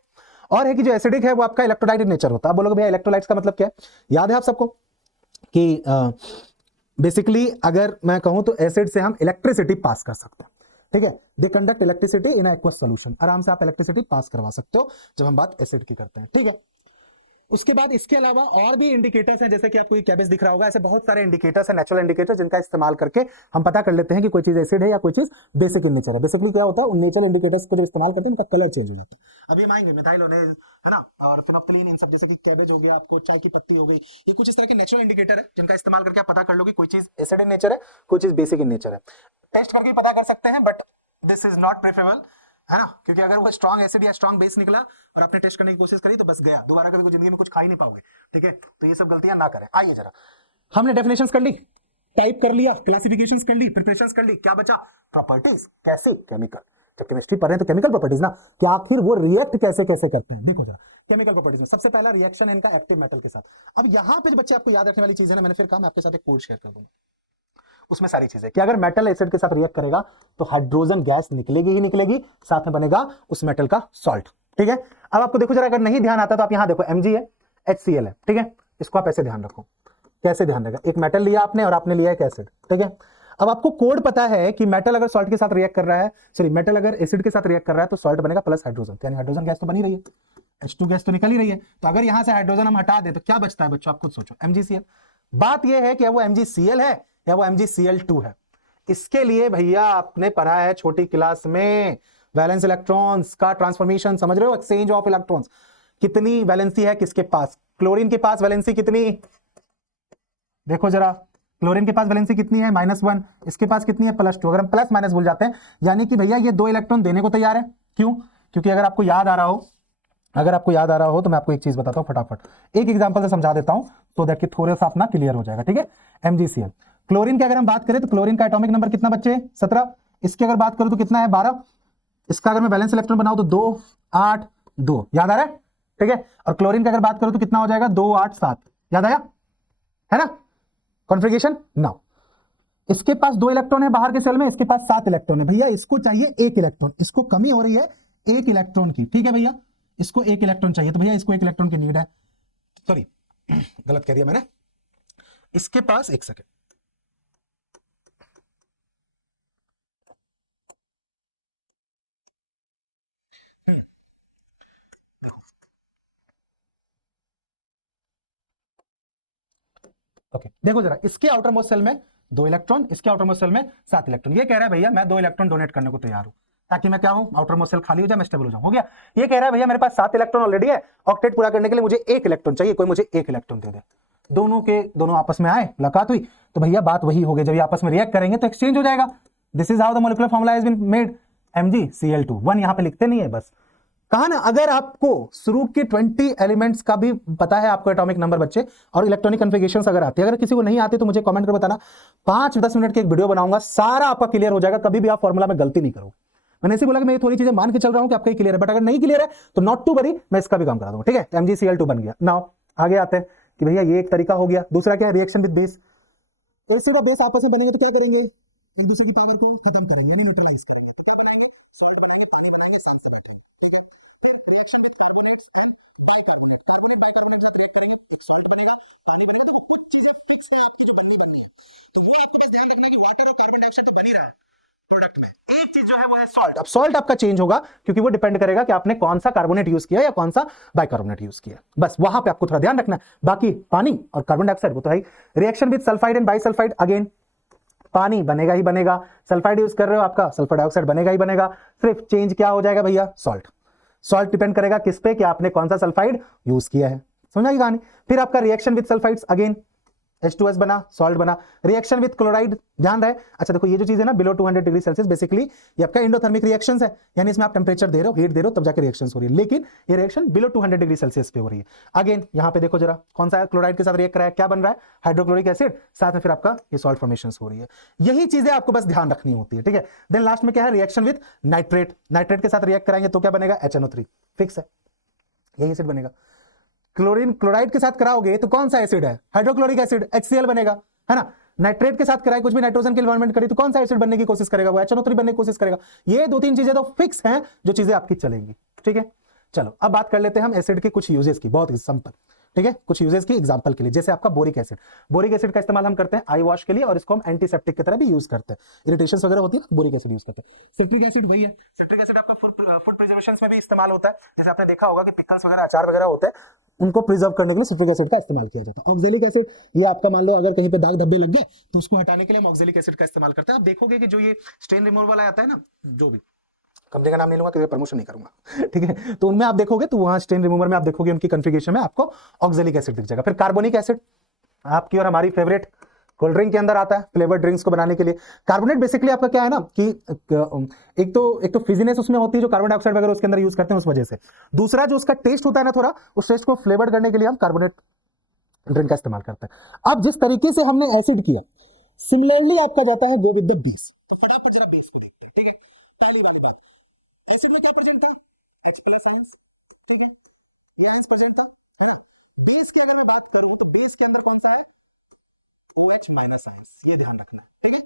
और है कि जो एसिडिक है वो आपका इलेक्ट्रोलाइट इन नेचर होता है। आप बोलोगे भैया इलेक्ट्रोलाइट्स का मतलब क्या है, याद है आप सबको कि बेसिकली अगर मैं कहूं तो एसिड से हम इलेक्ट्रिसिटी पास कर सकते हैं, ठीक है। They conduct electricity in aqueous solution, आराम से आप इलेक्ट्रिसिटी पास करवा सकते हो जब हम बात एसिड की करते हैं, ठीक है। उसके बाद इसके अलावा और भी इंडिकेटर्स हैं, जैसे कि आपको ये कैबेज दिख रहा होगा, ऐसे बहुत सारे इंडिकेटर्स हैं, नेचुरल इंडिकेटर्स, जिनका इस्तेमाल करके हम पता कर लेते हैं कि कोई चीज एसिड है या कोई चीज बेसिक इन नेचर है। बेसिकली क्या होता है, उन नेचुरल इंडिकेटर्स को जब इस्तेमाल करते हैं उनका कलर चेंज हो जाता है। अभी हम आएंगे मिथाइलोनेज है ना, और फिनोप्थलीन, इन सब, जैसे कि कैबेज हो गया, आपको चाय की पत्ती हो गई, ये कुछ इस तरह के नेचुरल इंडिकेटर है जिनका इस्तेमाल करके आप पता कर लो कि कोई चीज एसिड इन नेचर है, कोई चीज बेसिक इन नेचर है। टेस्ट करके पता कर सकते हैं, but this is not preferable, है ना, क्योंकि अगर वो स्ट्रॉन्ग एसिड या स्ट्रॉन्ग बेस निकला और आपने टेस्ट करने की कोशिश करी तो बस गया, दोबारा कभी जिंदगी में कुछ खा ही नहीं पाओगे, ठीक है। तो ये सब गलतियां ना करें। आइए जरा, हमने डेफिनेशंस कर ली, टाइप कर लिया, क्लासिफिकेशंस कर ली, प्रिपरेशंस कर ली, क्या बचा, प्रॉपर्टीज। कैसे, केमिकल। जब केमिस्ट्री पढ़ रहे हैं तो केमिकल प्रॉपर्टीज ना, कि आखिर वो रिएक्ट कैसे कैसे करते हैं। देखो जरा, केमिकल प्रॉपर्टीज में सबसे पहला रिएक्शन है इनका एक्टिव मेटल के साथ। अब यहां पे बच्चे आपको याद रखने वाली चीज है ना, मैंने फिर कहा मैं आपके साथ एक कोड शेयर कर दूंगा, उसमें सारी चीजें कि अगर मेटल एसिड के साथ रिएक्ट करेगा तो हाइड्रोजन गैस निकलेगी ही निकलेगी, साथ में बनेगा उस मेटल का सॉल्ट। ठीक है, अब आपको देखो जरा, अगर नहीं ध्यान आता तो आप यहां देखो Mg है, HCl है। ठीक है, इसको आप ऐसे ध्यान रखो, कैसे ध्यान रखा, एक मेटल लिया आपने और आपने लिया एक एसिड। ठीक है, अब आपको कोड पता है कि मेटल अगर सॉल्ट के साथ रिएक्ट कर रहा है, सॉरी मेटल अगर एसिड के साथ रिएक्ट कर रहा है तो सॉल्ट बनेगा प्लस हाइड्रोजन, यानी हाइड्रोजन गैस तो बनी रही है, H2 गैस तो निकल ही रही है। तो अगर यहां से हाइड्रोजन हम हटा दे तो क्या बचता है बच्चों, आप खुद सोचो, MgCl। बात यह है कि वो MgCl है या वो MgCl2 है। इसके लिए भैया आपने पढ़ा है छोटी क्लास में वैलेंस इलेक्ट्रॉन्स का ट्रांसफॉर्मेशन, समझ रहे हो, एक्सचेंज ऑफ इलेक्ट्रॉन्स। कितनी वैलेंसी है किसके पास, क्लोरीन के पास वैलेंसी कितनी, देखो जरा, क्लोरीन के पास वैलेंसी कितनी है -1, इसके पास कितनी है +2। अगर हम प्लस माइनस भूल जाते हैं, यानी कि भैया ये 2 इलेक्ट्रॉन देने को तैयार है। क्यों, क्योंकि अगर आपको याद आ रहा हो, तो मैं आपको एक चीज बताता हूं फटाफट, एक एग्जांपल से समझा देता हूं तो दैट कि थोड़ा सा अपना क्लियर हो जाएगा। ठीक है, MgCl, क्लोरीन की अगर हम बात करें तो क्लोरीन का एटॉमिक नंबर कितना बच्चे, 17। इसकी अगर बात करूं तो कितना है, 12। इसका अगर मैं बैलेंस इलेक्ट्रॉन बनाऊं तो 2 8 2, याद आ रहा है। ठीक है, और क्लोरीन की अगर बात करूं तो कितना हो जाएगा, 2 8 7, याद आया है ना, कॉन्फ़िगरेशन। नाउ इसके पास 2 इलेक्ट्रॉन है बाहर के सेल में, इसके पास 7 इलेक्ट्रॉन है। भैया इसको चाहिए 1 इलेक्ट्रॉन, इसको कमी हो रही है 1 इलेक्ट्रॉन की। ठीक है भैया, इसको 1 इलेक्ट्रॉन चाहिए, तो भैया इसको 1 इलेक्ट्रॉन की नीड है। सॉरी गलत कह दिया मैंने, इसके पास, एक सेकेंड, ओके देखो जरा, इसके आउटर मोस्ट सेल में 2 इलेक्ट्रॉन, इसके आउटर मोस्ट सेल में 7 इलेक्ट्रॉन। ये कह रहा है भैया मैं 2 इलेक्ट्रॉन डोनेट करने को तैयार हूं, ताकि मैं क्या हूं, आउटर मोस्ट सेल खाली हो जाए, मैं स्टेबल हो जाऊं। हो गया, ये कह रहा है भैया मेरे पास 7 इलेक्ट्रॉन ऑलरेडी है, ऑक्टेट पूरा करने के लिए मुझे 1 इलेक्ट्रॉन चाहिए, कोई मुझे 1 इलेक्ट्रॉन दे दे। दोनों के दोनों आपस में आए, मुलाकात हुई, तो भैया बात वही हो गई, जब ये आपस में रिएक्ट करेंगे तो एक्सचेंज हो जाएगा। This is how the molecular formula has been made, MgCl2। 1 यहां पे लिखते नहीं है, बस कहा ना, अगर आपको शुरू के 20 एलिमेंट्स का भी पता है आपको एटॉमिक नंबर बच्चे, और इलेक्ट्रॉनिक कन्फिगरेशंस अगर आती है, अगर किसी को नहीं आती तो मुझे कमेंट कर बताना, 5-10 मिनट की एक वीडियो बनाऊंगा, सारा आपका क्लियर हो जाएगा, कभी भी आप फॉर्मूला में गलती नहीं करोगे। मैंने ऐसे बोला कि मैं ये थोड़ी चीजें मान के चल रहा हूं कि आपका क्लियर है, बट अगर नहीं क्लियर है तो नॉट टू वरी, मैं इसका भी काम करा दूंगा। ठीक है, MgCl2 बन गया। नाउ आगे आते हैं कि भैया ये एक तरीका हो गया, दूसरा क्या है, रिएक्शन विद बेस। तो एसिड और बेस आपस में बनेंगे तो क्या करेंगे, एक दूसरे की पावर को खत्म करेंगे, यानी न्यूट्रलाइज करेंगे। तो क्या बनाएंगे, सॉल्ट बनाएंगे, पानी बनाएंगे, सल्फर बनाएंगे। ठीक है, तो reaction with carbonates and bicarbonate, carbonate bicarbonate के साथ रिएक्ट करेंगे, एक सॉल्ट बनेगा, पानी बनेगा। तो वो कुछ चीजें फिक्स है आपकी जो बननी चाहिए, तो वो आपको बस ध्यान रखना कि वाटर और कार्बन डाइऑक्साइड तो बन ही रहा प्रोडक्ट में, एक चीज जो है वो है सॉल्ट। अब सॉल्ट आपका चेंज होगा क्योंकि वो डिपेंड करेगा कि आपने कौन सा कार्बोनेट यूज किया या कौन सा बाइकार्बोनेट यूज किया, बस वहां पे आपको थोड़ा ध्यान रखना है। बाकी पानी और कार्बन डाइऑक्साइड वो तो है ही। Reaction with sulphide and bisulphide, again पानी बनेगा ही बनेगा, सल्फाइड यूज कर रहे हो आपका सल्फर डाइऑक्साइड बनेगा ही बनेगा, सिर्फ चेंज क्या हो जाएगा भैया, सॉल्ट। सॉल्ट डिपेंड करेगा किस पे, कि आपने कौन सा सल्फाइड यूज किया है, समझ आई कहानी। फिर आपका reaction with sulphides, again H2S बना, सॉल्ट बना। रिएक्शन विद क्लोराइड, ध्यान रहे, अच्छा देखो ये जो चीज है ना बिलो 200 डिग्री सेल्सियस, बेसिकली ये आपका एंडोथर्मिक रिएक्शंस है, यानी इसमें आप टेंपरेचर दे रहे हो, हीट दे रहे हो, तब जाके रिएक्शंस हो रही है, लेकिन ये रिएक्शन बिलो 200 डिग्री सेल्सियस पे हो रही है। अगेन यहां पे देखो जरा, कौन सा क्लोराइड के साथ रिएक्ट कर रहा है, क्या बन रहा है, हाइड्रोक्लोरिक एसिड, साथ में फिर आपका ये सॉल्ट फॉर्मेशंस हो रही है। यही चीजें आपको बस ध्यान रखनी होती है। ठीक है, देन लास्ट में क्या है, रिएक्शन विद नाइट्रेट, नाइट्रेट के साथ रिएक्ट कराएंगे तो क्या बनेगा, HNO3, फिक्स है, यही एसिड बनेगा। क्लोरीन क्लोराइड के साथ कराओगे तो कौन सा एसिड है, हाइड्रोक्लोरिक एसिड, HCl बनेगा, है ना। नाइट्रेट के साथ कराए, कुछ भी नाइट्रोजन की इन्वायरमेंट करी तो कौन सा एसिड बनने की कोशिश करेगा, वो HNO3 बनने की कोशिश करेगा। ये 2-3 चीजें तो फिक्स हैं जो चीजें आपकी चलेंगी। ठीक है, चलो अब बात कर लेते हैं हम एसिड के कुछ यूजेस की, बहुत सिंपल। ठीक है, कुछ यूजेस की एग्जांपल के लिए, जैसे आपका बोरिक एसिड। बोरिक एसिड का इस्तेमाल हम करते हैं आई वॉश के लिए, और इसको हम एंटीसेप्टिक की तरह भी यूज करते हैं, इरिटेशन वगैरह होती है, बोरिक एसिड यूज करते हैं। सिट्रिक एसिड वही है, सिट्रिक एसिड आपका फूड प्रिजर्वेशन में भी इस्तेमाल होता है, जैसे आपने देखा होगा कि पिकल्स वगैरह, अचार वगैरह होते हैं, उनको प्रिजर्व करने के लिए सिट्रिक एसिड का इस्तेमाल किया जाता है। ऑक्जेलिक एसिड, ये आपका मान लो अगर कहीं पे दाग धब्बे लग गए तो उसको हटाने के लिए हम ऑक्जेलिक एसिड का इस्तेमाल करते हैं। आप देखोगे कि जो ये स्टेन रिमूवल वाला आता है ना, जो भी कंपनी का नाम नहीं लूंगा क्योंकि प्रमोशन नहीं करूंगा, ठीक है, तो उनमें आप देखोगे तो वहां स्टेन रिमूवर में आप देखोगे उनकी कॉन्फ़िगरेशन में आपको ऑक्जेलिक एसिड दिख जाएगा। फिर कार्बोनिक एसिड, आपकी और हमारी फेवरेट कोल्ड ड्रिंक के अंदर आता है, फ्लेवर्ड ड्रिंक्स को बनाने के लिए। कार्बोनेट बेसिकली आपका क्या है ना कि एक तो फिजीनेस उसमें होती है जो कार्बन डाइऑक्साइड वगैरह उसके अंदर यूज करते हैं उस वजह से। दूसरा जो उसका टेस्ट होता है ना थोड़ा, उस टेस्ट को फ्लेवर्ड करने के लिए हम कार्बोनेट ड्रिंक का इस्तेमाल करते हैं। अब जिस तरीके से हमने एसिड किया, सिमिलरली आपका जाता है गो विद द बेस। तो फटाफट जरा बेस को देखते हैं। ठीक है, पहली वाली बात, एसिड में क्या परसेंट था, H+ आयंस, ठीक है, ये आयंस प्रेजेंट था, है ना। बेस की अगर मैं बात करूं तो बेस के अंदर कौन सा है, OH माइनस आयंस, ये ध्यान रखना, ठीक है।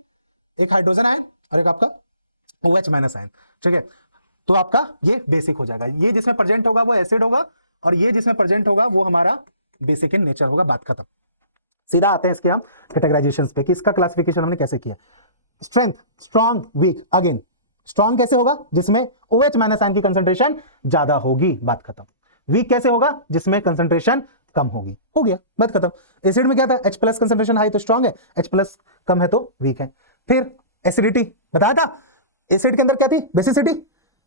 एक हाइड्रोजन आयन और एक आपका OH माइनस आयन, ठीक है। तो आपका ये बेसिक हो जाएगा, ये जिसमें प्रेजेंट होगा वो एसिड होगा, और ये जिसमें प्रेजेंट होगा वो हमारा बेसिक इन नेचर होगा, बात खत्म। सीधा आते हैं इसके हम कैटेगराइजेशंस पे कि इसका क्लासिफिकेशन हमने कैसे किया। Strength, strong, weak, again strong कैसे होगा, जिसमें OH माइनस आयन की कंसंट्रेशन ज्यादा होगी, बात खत्म। वीक कैसे होगा, जिसमें कंसंट्रेशन कम होगी, हो गया, बात खत्म। एसिड में क्या था, H प्लस कंसंट्रेशन हाई तो स्ट्रॉन्ग है, H प्लस कम है तो वीक है। फिर एसिडिटी बताया था, एसिड के अंदर क्या थी, basicity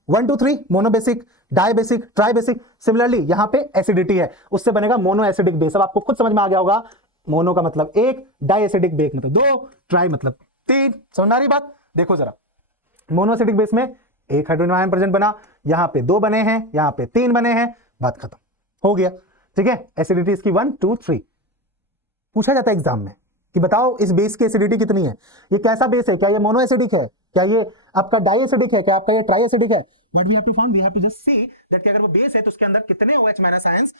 1 2 3, monobasic, dibasic, tribasic. Similarly यहां पे एसिडिटी है, उससे बनेगा मोनो एसिडिक बेस। अब आपको खुद समझ में आ गया होगा, मोनो का मतलब एक, डाई एसिडिक बेस मतलब दो, ट्राई मतलब तीन। समझ में आ रही बात, देखो जरा, मोनोएसिडिक बेस में एक हाइड्रोजन आयन प्रेजेंट बना, यहां पे दो बने हैं, यहां पे तीन बने हैं, बात खत्म, हो गया, ठीक है। एसिडिटी इसकी 1 2 3। पूछा जाता है एग्जाम में कि बताओ इस बेस की एसिडिटी कितनी है, ये कैसा बेस है, क्या ये मोनो एसिडिक है, क्या ये आपका डाई एसिडिक है, क्या आपका ये ट्राई एसिडिक है। What we have to found, we have to just see that कि अगर वो बेस है तो उसके अंदर कितने OH माइनस आयंस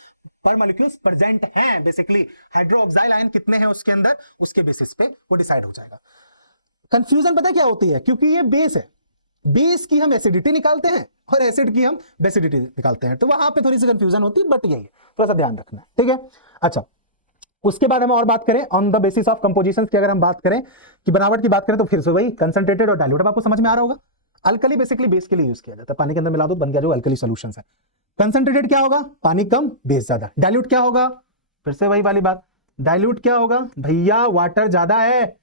पर मॉलिक्यूल्स प्रेजेंट हैं, बेसिकली हाइड्रोक्साइल आयन कितने हैं उसके अंदर, उसके बेसिस पे वो डिसाइड हो जाएगा। कंफ्यूजन पता क्या होती है, क्योंकि ये बेस है, बेस की हम एसिडिटी निकालते हैं और एसिड की हम बेसिडिटी निकालते हैं, तो वहां पे थोड़ी सी कंफ्यूजन होती है, बट यही है, थोड़ा सा ध्यान रखना है, ठीक है। अच्छा, उसके बाद हम और बात करें on the basis of composition की, अगर हम बात करें कि बनावट की बात करें तो फिर से वही कंसंट्रेटेड और डाइल्यूट, आपको समझ में आ रहा होगा। अल्कली बेसिकली बेस के लिए यूज किया जाता है, पानी के अंदर मिला दो बन गया जो अल्कली सॉल्यूशंस है। कंसंट्रेटेड क्या होगा, पानी कम बेस ज्यादा। डाइल्यूट क्या होगा, फिर से वही वाली बात, डाइल्यूट क्या होगा भैया, वाटर ज्यादा है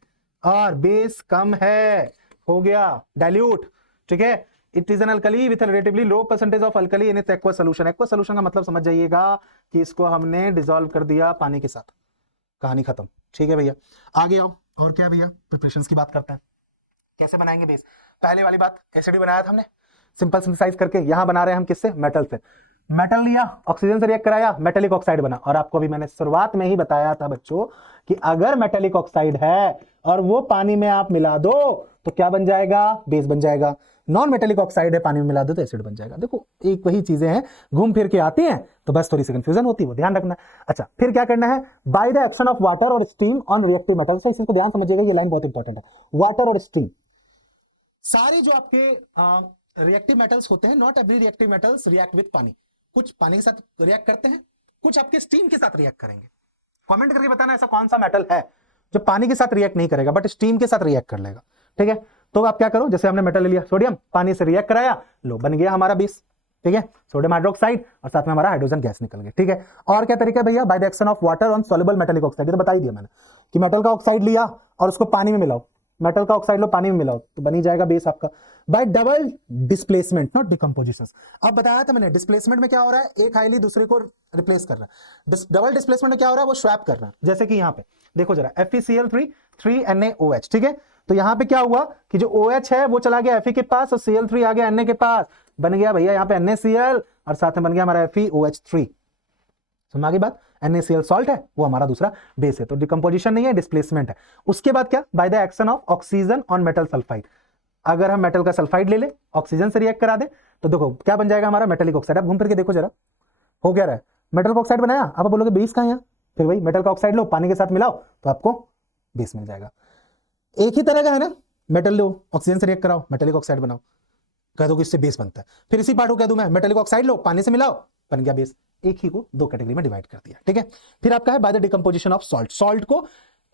और बेस कम है, हो गया डाइल्यूट, ठीक है। It is an alkali with relatively low percentage of alkali in its aqueous solution. Aqueous solution का मतलब समझ जाइएगा कि इसको हमने डिसॉल्व कर दिया पानी के साथ, कहानी खत्म, ठीक है भैया। आगे आओ, और क्या भैया, प्रिपरेशंस की बात करते हैं, कैसे बनाएंगे बेस। पहले वाली बात, एसिड बनाया था हमने सिंपल सिंथेसाइज करके, यहां बना रहे हैं हम किससे, मेटल से। मेटल लिया, ऑक्सीजन से रिएक्ट कराया, मेटेलिक ऑक्साइड बना। और आपको भी मैंने शुरुआत में ही बताया था बच्चों कि अगर मेटेलिक ऑक्साइड है और वो पानी में आप मिला दो तो क्या बन जाएगा, बेस बन जाएगा। नॉन मेटेलिक ऑक्साइड है, पानी में मिला दो तो एसिड बन जाएगा। देखो एक वही चीजें हैं, घूम फिर के आती हैं, तो बस थोड़ी सी कंफ्यूजन होती है, वो ध्यान रखना। अच्छा, फिर क्या करना है, by the action of water और स्टीम ऑन रिएक्टिव मेटल। तो इसको ध्यान समझिएगा, ये लाइन बहुत इंपॉर्टेंट है, वाटर और स्टीम। सारे जो आपके रिएक्टिव मेटल्स होते हैं, not every reactive metals react with पानी, कुछ पानी के साथ रिएक्ट करते हैं, कुछ आपके स्टीम के साथ रिएक्ट करेंगे। कमेंट करके बताना ऐसा कौन सा मेटल है जो पानी के साथ रिएक्ट नहीं करेगा बट स्टीम के साथ रिएक्ट कर लेगा, ठीक है। तो आप क्या करो, जैसे हमने मेटल ले लिया, सोडियम, पानी से रिएक्ट कराया, लो बन गया हमारा बेस, ठीक है, सोडियम हाइड्रोक्साइड, और साथ में हमारा हाइड्रोजन गैस निकल गया, ठीक है। और क्या तरीका है भैया, by the action of water on soluble metallic oxide. तो बता ही दिया मैंने कि मेटल का ऑक्साइड लिया और उसको पानी में मिलाओ, मेटल का ऑक्साइड लो पानी में मिलाओ तो बनी जाएगा बेस आपका। Bye double displacement, not decomposition. अब बताया था मैंने, डिस्प्लेसमेंट में क्या हो रहा है, एक हाइली दूसरे को रिप्लेस कर रहा है। डबल डिस्प्लेसमेंट में क्या हो रहा है, वो स्वैप कर रहा है। जैसे कि यहाँ पे देखो जरा, FeCl3 3NaOH, ठीक है। तो यहाँ पे क्या हुआ कि जो OH है वो चला गया Fe के पास और Cl3 आ गया Na के पास, बन गया भैया यहाँ पे NaCl और साथ में बन गया हमारा FeOH3। समझ गई बात, NaCl सॉल्ट है, वो हमारा दूसरा बेस है, तो डिकम्पोजिशन नहीं है, डिस्प्लेसमेंट है। उसके बाद क्या, by the action of oxygen on metal sulphide. अगर हम मेटल का सल्फाइड ले ले, ऑक्सीजन से रिएक्ट करा दे, तो देखो क्या बन जाएगा हमारा, मेटेलिक ऑक्साइड। अब घूम फिर के देखो जरा, हो क्या रहा है, मेटल का ऑक्साइड बनाया, आप बोलोगे बेस कहां है, फिर वही मेटल का ऑक्साइड लो पानी के साथ मिलाओ तो आपको बेस मिल जाएगा। एक ही तरह का है ना, मेटल लो ऑक्सीजन से रिएक्ट कराओ, मेटेलिक ऑक्साइड बनाओ, कह दो कि इससे बेस बनता है। फिर इसी पार्ट को कह दूं मैं, मेटेलिक ऑक्साइड लो पानी से मिलाओ, बन गया बेस। एक ही को दो कैटेगरी में डिवाइड कर दिया, ठीक है। फिर आपका है by the decomposition of salt. Salt को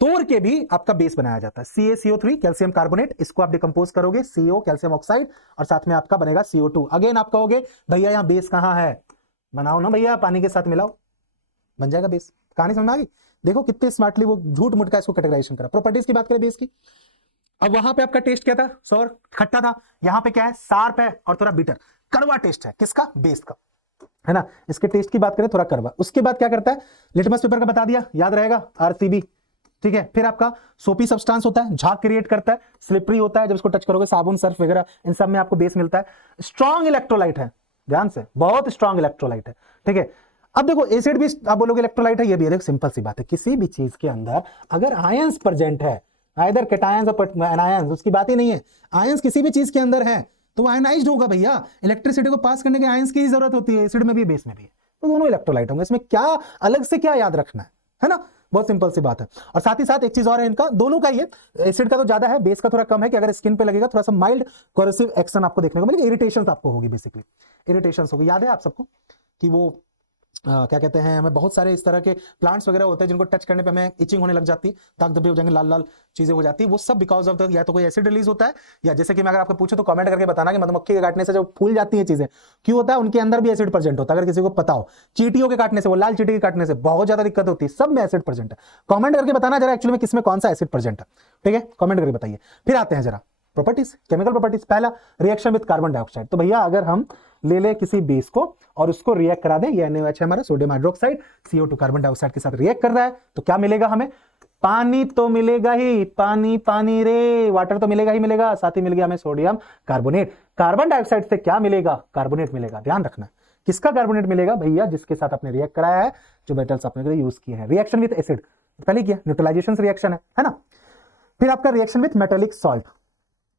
तोड़ के भी आपका बेस बनाया जाता है। CaCO3 कैल्शियम कार्बोनेट, इसको आप डिकम्पोज करोगे, CO कैल्शियम ऑक्साइड, और साथ में आपका बनेगा CO2। अगेन आप कहोगे भैया यहाँ बेस कहां है, बनाओ ना भैया, पानी के साथ मिलाओ, बन जाएगा बेस। कहानी समझ आ गई, देखो कितने स्मार्टली वो झूठ मूठ का इसको कैटेगराइजेशन करा। प्रॉपर्टीज की बात करें बेस की, अब वहां पे आपका टेस्ट क्या था, सौर खट्टा था, यहाँ पे क्या है, शार्प है और थोड़ा बिटर, कड़वा टेस्ट है, किसका, बेस का, है ना। इसके टेस्ट की बात करें थोड़ा कड़वा। उसके बाद क्या करता है, लिटमस पेपर का बता दिया, याद रहेगा, RCB, ठीक है। फिर आपका सोपी सब्सटेंस होता है, झाग क्रिएट करता है, स्लिपरी होता है, जब इसको टच करोगे साबुन सर्फ वगैरह इन सब में आपको बेस मिलता है। स्ट्रॉन्ग इलेक्ट्रोलाइट है, ध्यान से, बहुत स्ट्रॉन्ग इलेक्ट्रोलाइट है, ठीक है। अब देखो एसिड भी आप बोलोगे इलेक्ट्रोलाइट है, ये भी है, देखो सिंपल सी बात है, किसी भी चीज के अंदर अगर आयंस प्रेजेंट है, आइदर कैटायंस और एनायंस, उसकी बात ही नहीं है, आयंस किसी भी चीज के अंदर है तो वो आयनाइज्ड होगा भैया। इलेक्ट्रिसिटी को पास करने के आयंस की ही जरूरत होती है, एसिड में भी बेस में भी है, तो दोनों इलेक्ट्रोलाइट होंगे। इसमें क्या अलग से क्या याद रखना है ना, बहुत सिंपल सी बात है। और साथ ही साथ एक चीज और है, इनका दोनों का ये एसिड का तो ज्यादा है, बेस का थोड़ा कम है कि अगर स्किन पे लगेगा थोड़ा सा माइल्ड कोरोसिव एक्शन आपको देखने को मिलेगा, इरिटेशन आपको होगी, बेसिकली इरिटेशन होगी। याद है आप सबको कि वो क्या कहते हैं, हमें बहुत सारे इस तरह के प्लांट्स वगैरह होते हैं जिनको टच करने पे हमें इचिंग होने लग जाती है, दाग धब्बे हो जाएंगे, लाल लाल चीजें हो जाती है, वो सब बिकॉज ऑफ द या तो कोई एसिड रिलीज होता है, या जैसे कि मैं अगर आपको पूछूं तो कमेंट करके बताना कि मधुमक्खी के काटने से जो फूल जाती है चीजें क्यों होता है, उनके अंदर भी एसिड प्रेजेंट होता है, अगर किसी को पता हो। चींटियों के काटने से, वो लाल चींटी के काटने से बहुत ज्यादा दिक्कत होती है, सब में एसिड प्रेजेंट है। कमेंट करके बताना जरा एक्चुअली में किसमें कौन सा एसिड प्रेजेंट है, ठीक है, कमेंट करके बताइए। फिर आते हैं जरा प्रॉपर्टीज, केमिकल प्रॉपर्टीज। पहला रिएक्शन विद कार्बन डाइऑक्साइड। तो भैया अगर हम ले ले किसी बेस को और उसको रिएक्ट करा दें, ये NaOH है हमारा, sodium hydroxide, CO2 carbon dioxide के साथ रिएक्ट कर रहा है, तो क्या मिलेगा हमें? पानी तो मिलेगा ही, पानी पानी रे, वाटर तो मिलेगा ही मिलेगा, साथ ही मिल गया हमें सोडियम कार्बोनेट। कार्बन डाइऑक्साइड से क्या मिलेगा? कार्बोनेट मिलेगा। ध्यान रखना किसका कार्बोनेट मिलेगा भैया? जिसके साथ आपने रिएक्ट कराया है, जो मेटल्स आपने यूज किए हैं। रिएक्शन विद एसिड पहले किया, न्यूट्रलाइजेशन रिएक्शन है ना। फिर आपका reaction with metallic salt,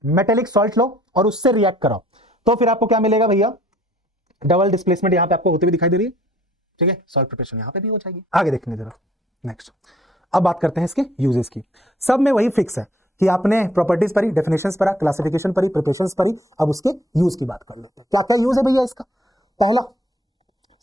metallic salt लो और उससे रिएक्ट कराओ, तो फिर आपको क्या मिलेगा भैया? डबल डिस्प्लेसमेंट यहां पे आपको होती हुई दिखाई दे रही है, ठीक है, सॉल्ट प्रिपरेशन यहां पे भी हो जाएगी। आगे देखने जरा नेक्स्ट। अब बात करते हैं इसके यूजेस की। सब में वही फिक्स है कि आपने प्रॉपर्टीज पढ़ी, डेफिनेशंस पढ़ा, क्लासिफिकेशन पढ़ी, प्रिपरेशंस पढ़ी, अब उसके यूज की बात कर लेते हैं। क्या क्या यूज है भैया इसका? पहला,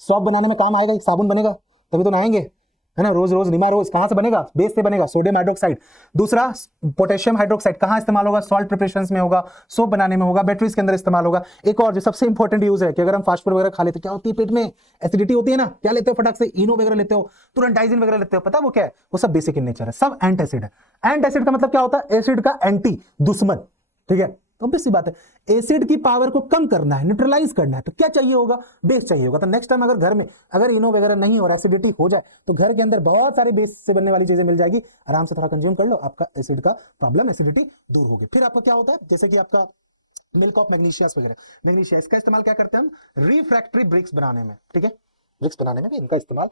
सॉप बनाने में काम आएगा, साबुन बनेगा, तभी तो नहाएंगे, है ना, रोज रोज निमा रोज। कहां से बनेगा? बेस से बनेगा, सोडियम हाइड्रोक्साइड। दूसरा, पोटेशियम हाइड्रोक्साइड कहां इस्तेमाल होगा? सॉल्ट प्रिपरेशंस में होगा, सोप बनाने में होगा, बैटरीज के अंदर इस्तेमाल होगा। एक और जो सबसे इंपॉर्टेंट यूज है कि अगर हम फास्ट फूड वगैरह खा लेते, क्या होती है पेट में? एसिडिटी होती है ना, क्या लेते हो फटाक से? इनो वगैरह लेते हो, तुरंत डाइजिन वगैरह लेते हो, पता वो क्या है? वो सब बेसिक इन नेचर है, सब एंट एसिड है। एंट एसिड का मतलब क्या होता है? एसिड का एंटी, दुश्मन, ठीक है। तो ऑब्वियस सी बात है, एसिड की पावर को कम करना है, न्यूट्रलाइज करना है, तो क्या चाहिए होगा? बेस चाहिए होगा। तो नेक्स्ट टाइम अगर घर में अगर इनो वगैरह नहीं और एसिडिटी हो जाए, तो घर के अंदर बहुत सारी बेस से बनने वाली चीजें मिल जाएगी, आराम से थोड़ा कंज्यूम कर लो, आपका एसिड का प्रॉब्लम, एसिडिटी दूर होगी। फिर आपका क्या होता है, जैसे कि आपका मिल्क ऑफ मैग्नीशियस वगैरह, मैग्नीशिया, इसका इस्तेमाल क्या करते हैं हम? रिफ्रैक्टरी ब्रिक्स बनाने में, ठीक है, ब्रिक्स बनाने में भी इनका इस्तेमाल